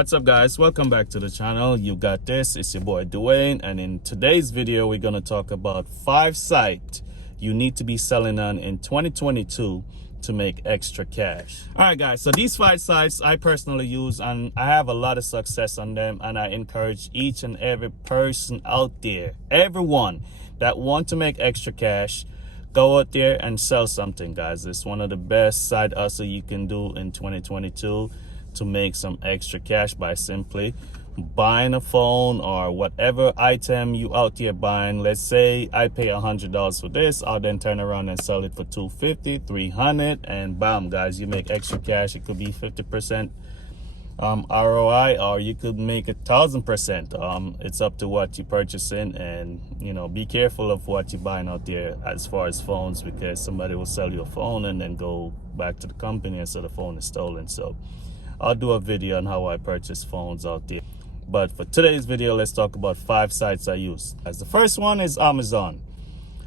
What's up, guys? Welcome back to the channel. You got this. It's your boy Dwayne, and in today's video we're going to talk about 5 sites you need to be selling on in 2022 to make extra cash. All right, guys, so these 5 sites I personally use and I have a lot of success on them, and I encourage each and every person out there, everyone that want to make extra cash, go out there and sell something, guys. It's one of the best side hustle you can do in 2022 to make some extra cash by simply buying a phone or whatever item you out there buying. Let's say I pay $100 for this, I'll then turn around and sell it for $250, $300, and bam, guys, you make extra cash. It could be 50% ROI, or you could make 1,000%. It's up to what you're purchasing, and you know, be careful of what you're buying out there as far as phones, because somebody will sell you a phone and then go back to the company and so the phone is stolen. So I'll do a video on how I purchase phones out there. But for today's video, let's talk about 5 sites I use. As the first one is Amazon.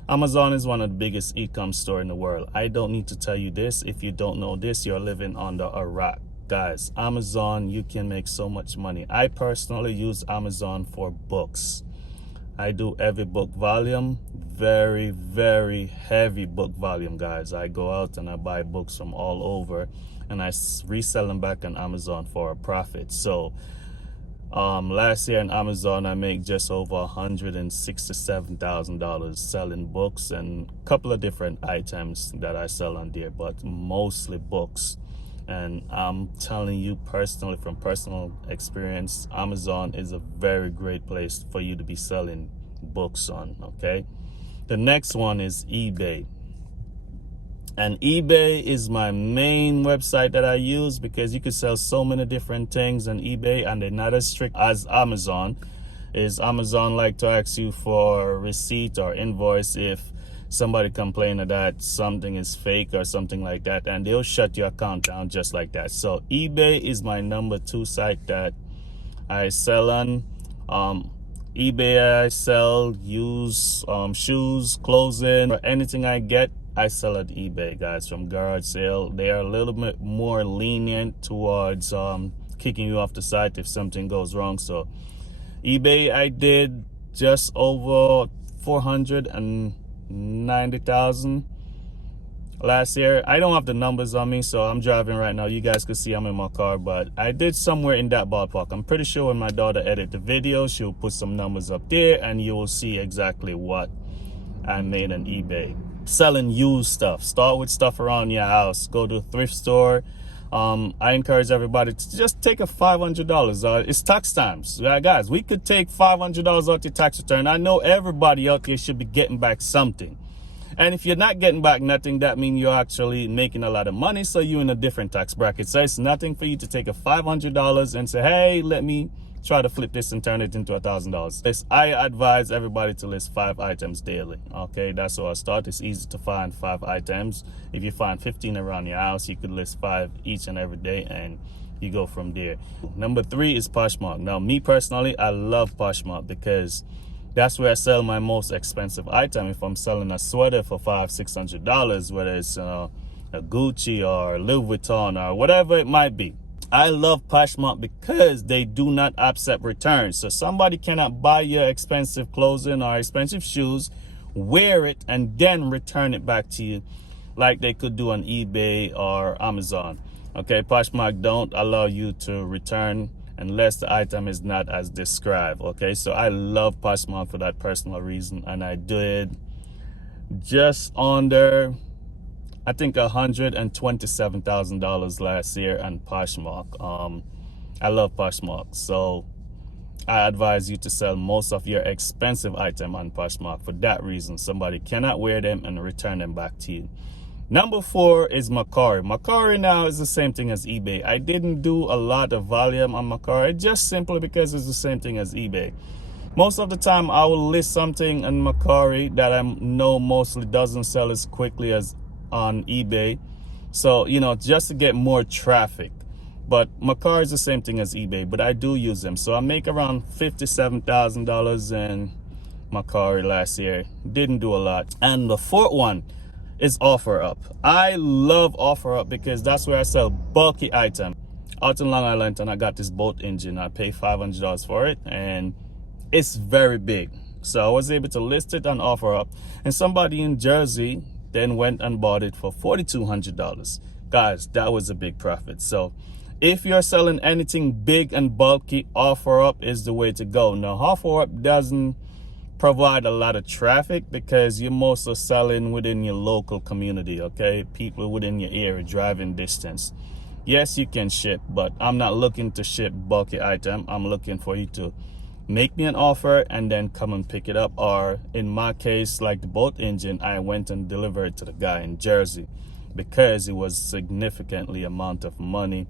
Amazon is one of the biggest e-com store in the world. I don't need to tell you this. If you don't know this, you're living under a rock. Guys, Amazon, you can make so much money. I personally use Amazon for books. I do every book volume, very, very heavy book volume, guys. I go out and I buy books from all over, and I resell them back on Amazon for a profit. So last year on Amazon, I make just over $167,000 selling books and a couple of different items that I sell on there, but mostly books. And I'm telling you personally, from personal experience, Amazon is a very great place for you to be selling books on. Okay, the next one is eBay. And eBay is my main website that I use, because you could sell so many different things on eBay and they're not as strict as Amazon. Is Amazon like to ask you for a receipt or invoice if somebody complain that something is fake or something like that, and they'll shut your account down just like that. So eBay is my number 2 site that I sell on. eBay, I sell used shoes, clothing, or anything I get, I sell at eBay, guys. From garage sale, they are a little bit more lenient towards kicking you off the site if something goes wrong. So eBay, I did just over 490,000 last year. I don't have the numbers on me, so I'm driving right now. You guys could see I'm in my car, but I did somewhere in that ballpark. I'm pretty sure when my daughter edit the video, she'll put some numbers up there and you will see exactly what I made on eBay. Selling used stuff. Start with stuff around your house. Go to a thrift store. I encourage everybody to just take a $500. It's tax times. Guys, we could take $500 out your tax return. I know everybody out there should be getting back something. And if you're not getting back nothing, that means you're actually making a lot of money, so you're in a different tax bracket. So it's nothing for you to take a $500 and say, hey, let me try to flip this and turn it into $1,000. I advise everybody to list 5 items daily. Okay, that's how I start. It's easy to find 5 items. If you find 15 around your house, you could list 5 each and every day, and you go from there. Number 3 is Poshmark. Now, me personally, I love Poshmark because that's where I sell my most expensive item. If I'm selling a sweater for $500-$600, whether it's a Gucci or Louis Vuitton or whatever it might be, I love Poshmark because they do not accept returns. So somebody cannot buy your expensive clothing or expensive shoes, wear it, and then return it back to you like they could do on eBay or Amazon. Okay, Poshmark don't allow you to return unless the item is not as described. Okay, so I love Poshmark for that personal reason, and I did just under, I think, $127,000 last year on Poshmark. I love Poshmark, so I advise you to sell most of your expensive item on Poshmark for that reason. Somebody cannot wear them and return them back to you. Number 4 is Mercari. Mercari now is the same thing as eBay. I didn't do a lot of volume on Mercari just simply because it's the same thing as eBay. Most of the time I will list something on Mercari that I know mostly doesn't sell as quickly as on eBay, so you know, just to get more traffic. But Mercari is the same thing as eBay, but I do use them. So I make around $57,000 in Mercari last year. Didn't do a lot. And the 4th one is OfferUp. I love OfferUp because that's where I sell bulky items. out in Long Island, and I got this boat engine. I paid $500 for it, and it's very big. So I was able to list it on OfferUp, and somebody in Jersey then went and bought it for $4,200. Guys, that was a big profit. So if you're selling anything big and bulky, OfferUp is the way to go. Now, OfferUp doesn't provide a lot of traffic because you're mostly selling within your local community, okay? People within your area, driving distance. Yes, you can ship, but I'm not looking to ship bulky item. I'm looking for you to make me an offer and then come and pick it up. Or in my case, like the boat engine, I went and delivered it to the guy in Jersey because it was significantly amount of money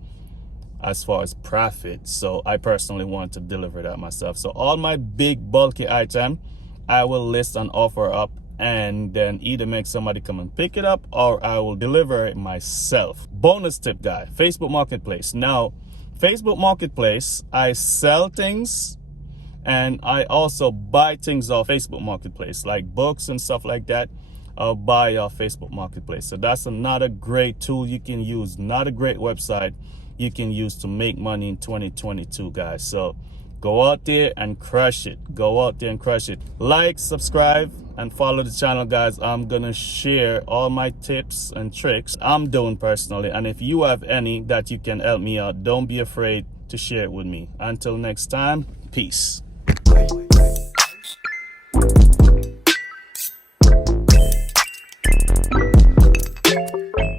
as far as profit. So I personally want to deliver that myself. So all my big bulky item, I will list on OfferUp and then either make somebody come and pick it up or I will deliver it myself. Bonus tip, guy, Facebook Marketplace. Now, Facebook Marketplace, I sell things and I also buy things off Facebook Marketplace, like books and stuff like that. I'll buy off Facebook Marketplace. So that's another great tool you can use, not a great website you can use to make money in 2022, guys. So go out there and crush it. Go out there and crush it. Like, subscribe, and follow the channel, guys. I'm gonna share all my tips and tricks I'm doing personally. And if you have any that you can help me out, don't be afraid to share it with me. Until next time, peace.